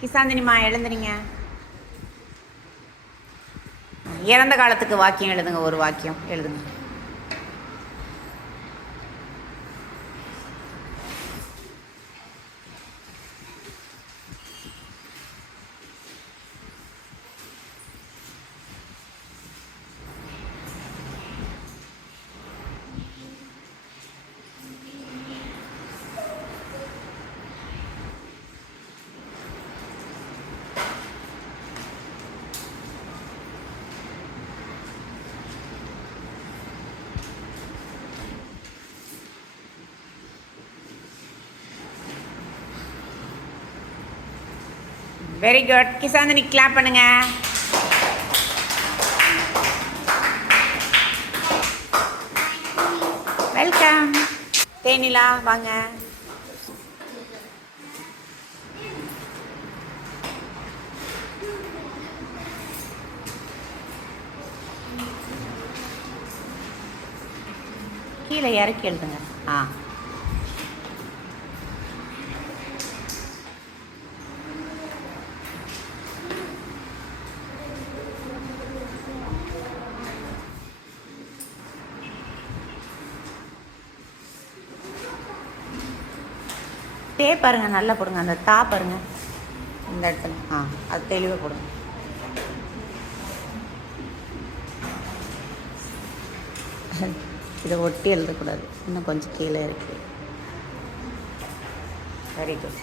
கிசாந்தினிமா எழுந்துறீங்க. இறந்த காலத்துக்கு வாக்கியம் எழுதுங்க ஒரு வாக்கியம் எழுதுங்க. வெரி குட் கிசாந்தினி கிளாப் பண்ணுங்க. வெல்கம் தேனிலா வாங்க. கீழே இறக்கி எழுதுங்க. ஆ. டே பாருங்கள் நல்லா போடுங்க. அந்த தா பாருங்கள் இந்த இடத்துல. ஆ அது தெளிவாக போடுங்க. இதை ஒட்டி எழுதக்கூடாது. இன்னும் கொஞ்சம் கீழே இருக்கு. வெரி குட்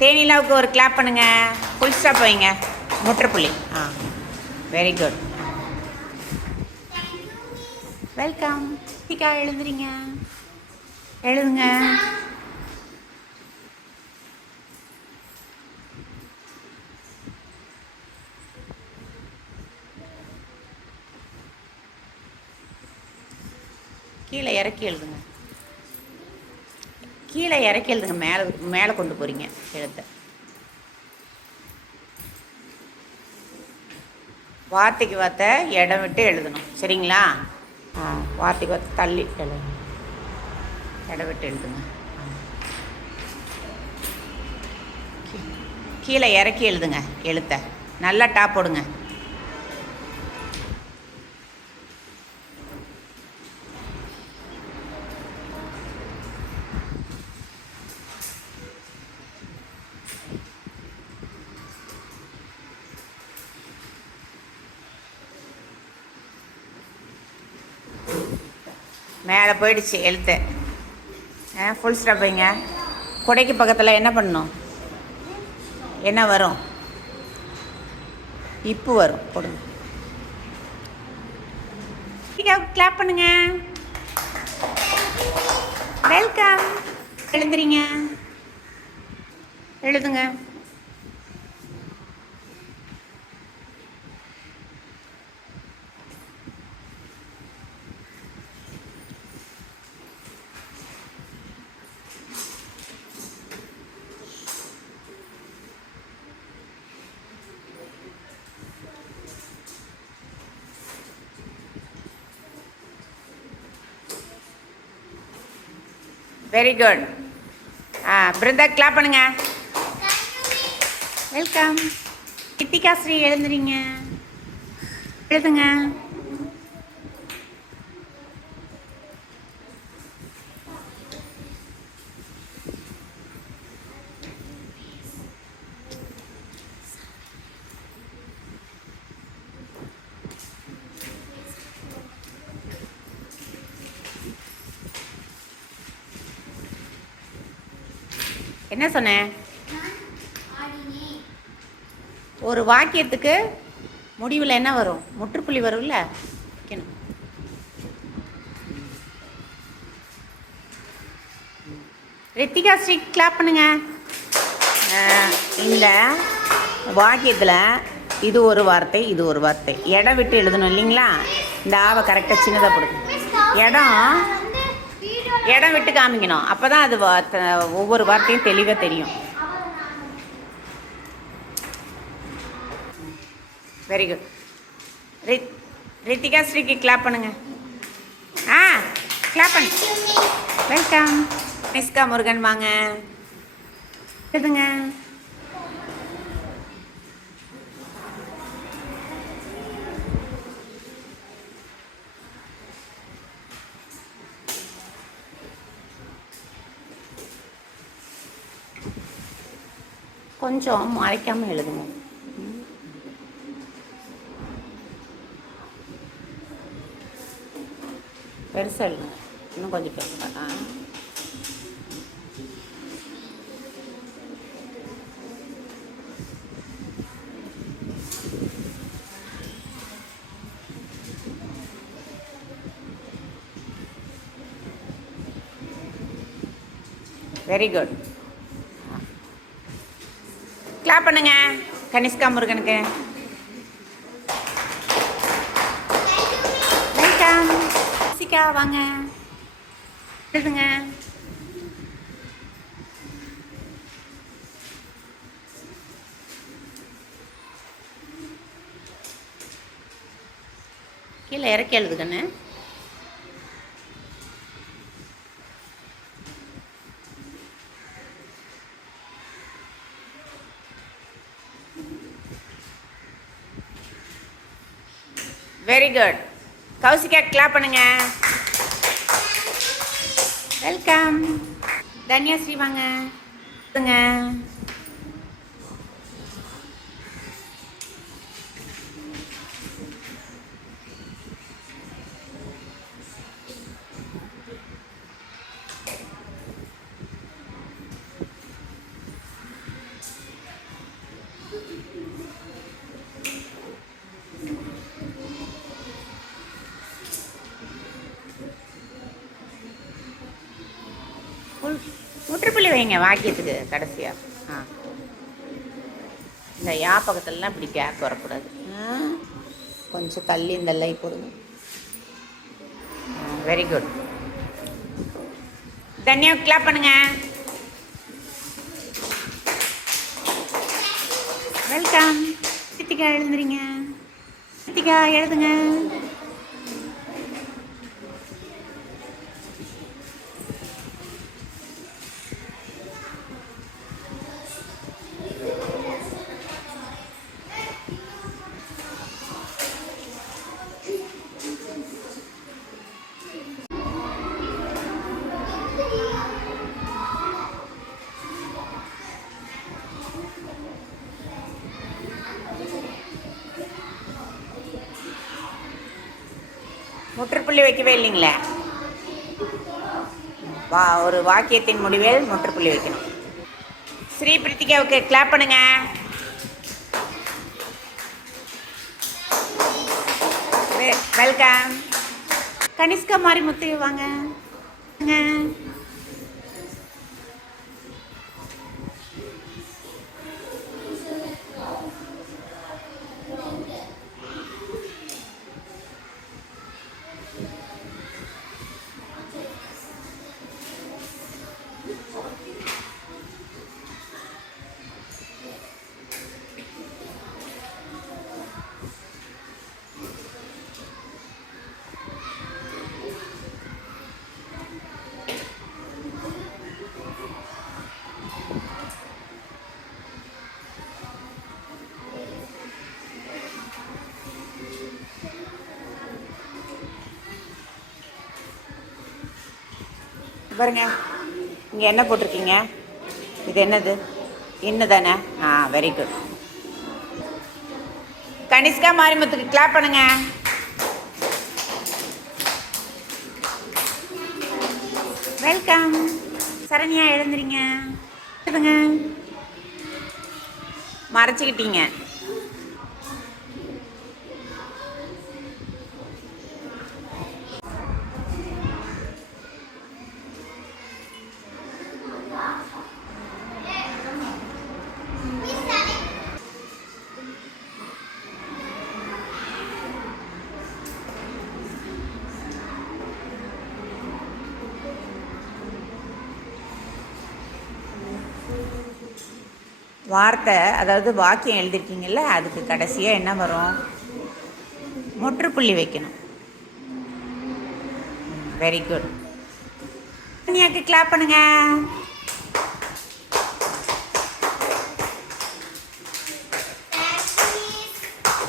தேனிலாவுக்கு ஒரு கிளாப் பண்ணுங்க. ஃபுல் ஸ்டாப் வைங்க. முற்றுப்புள்ளி. ஆ. வெரி குட் வெல்கம் டிக்கா எழுதுறீங்க எழுதுங்க. கீழே இறக்கி எழுதுங்க. கீழே இறக்கி எழுதுங்க. மேலே மேலே கொண்டு போறீங்க எழுத்த. வார்த்தைக்கு வார்த்தை இடம் விட்டு எழுதணும். சரிங்களா? ஆ வார்த்தைக்கு வார்த்தை தள்ளி எழுதுங்க. இடம் எழுதுங்க கீ- கீழே இறக்கி எழுதுங்க எழுத்த. நல்லா டாப் போடுங்க. மேலே போயிடுச்சு எழுத்தை. ஃபுல் ஸ்டாப் வைங்க. கொடைக்கு பக்கத்தில் என்ன பண்ணணும்? என்ன வரும்? இப்பு வரும் போடுங்க. கிளாப் பண்ணுங்க. வெல்கம் எழுந்துறீங்க. எழுதுங்க. வெரி குட் ஆ பிருந்தா கிளாப் பண்ணுங்க. வெல்கம் கித்திகா ஸ்ரீ எழுந்துறீங்க. எழுதுங்க. என்ன சொன்னேன் ஒரு வாக்கியத்துக்கு முடிவில் என்ன வரும்? முற்றுப்புள்ளி வரும்ல? வைக்கணும். ரித்திகா ஸ்ரீ கிளாப் பண்ணுங்க. இந்த வாக்கியத்தில் இது ஒரு வார்த்தை இது ஒரு வார்த்தை. இடம் விட்டு எழுதணும் இல்லைங்களா? இந்த ஆவை கரெக்டாக சின்னதாக போடுங்க. இடம் இடம் விட்டு காமிக்கணும். அப்போ தான் அது ஒவ்வொரு வார்த்தையும் தெளிவாக தெரியும். வெரி குட் ரித் ரித்திகா ஸ்ரீக்கு கிளாப் பண்ணுங்க. ஆ கிளாப் பண்ணு. வெல்கம் நிஸ்கா முருகன் வாங்க. எதுங்க கொஞ்சம் மறைக்காமல் எழுதுங்க. பெருசாக எழுதுங்க. இன்னும் கொஞ்சம் பெருசாக வெரி குட் கிளாப் பண்ணுங்க. கனிஷ்கா முருகனுக்கு. வெல்கம் சிக்கா வாங்க. எழுதுங்க கீழே இறக்கி எழுதுகண்ணு வெரி குட் கௌசிகா கிளாப் பண்ணுங்க. வெல்கம் தன்யா ஸ்ரீ வாங்க. முற்றுப்புள்ளி வைங்க வாக்கியத்துக்கு கடைசியாக ஆ. இந்த யா பக்கத்துலலாம் இப்படி கேப் வரக்கூடாது. கொஞ்சம் தள்ளி இந்த லை போடுங்க. வெரி குட் தனியாக கிளாப் பண்ணுங்க. வெல்கம் சித்திகா எழுந்துறீங்க. சித்திகா எழுதுங்க. முற்றுப்புள்ளி வைக்கவே இல்லைங்களே. வா ஒரு வாக்கியத்தின் முடிவில் முற்றுப்புள்ளி வைக்கணும். ஸ்ரீ பிரித்திகாவுக்கு கிளாப் பண்ணுங்க. வெ- வெல்கம் கனிஷ்கா மாரிமுத்து வாங்க. பாருங்க. இங்கே என்ன போட்டிருக்கீங்க? இது என்னது? இன்னும் தானே ஆ வெரி குட் கனிஷ்கா மாரிமுத்துக்கு கிளாப் பண்ணுங்க. வெல்கம் சரண்யா எழுந்துறீங்க மறைச்சிக்கிட்டீங்க. வார்த்தை அதாவது வாக்கியம் எழுதிருக்கீங்கல்ல அதுக்கு கடைசியாக என்ன வரும்? முற்றுப்புள்ளி வைக்கணும். வெரி குட் சரண்யாக்கு கிளாப் பண்ணுங்க.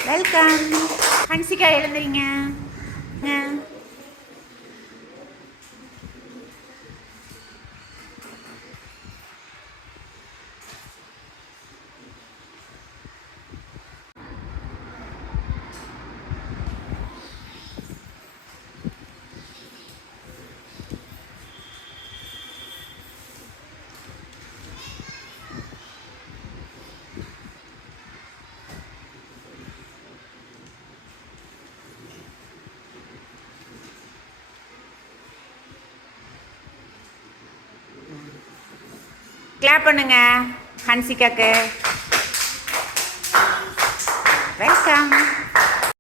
வெல்கம் ஹன்சிகா எழுந்துறீங்க கிளாப் பண்ணுங்க ஹன்சிகாக்கு.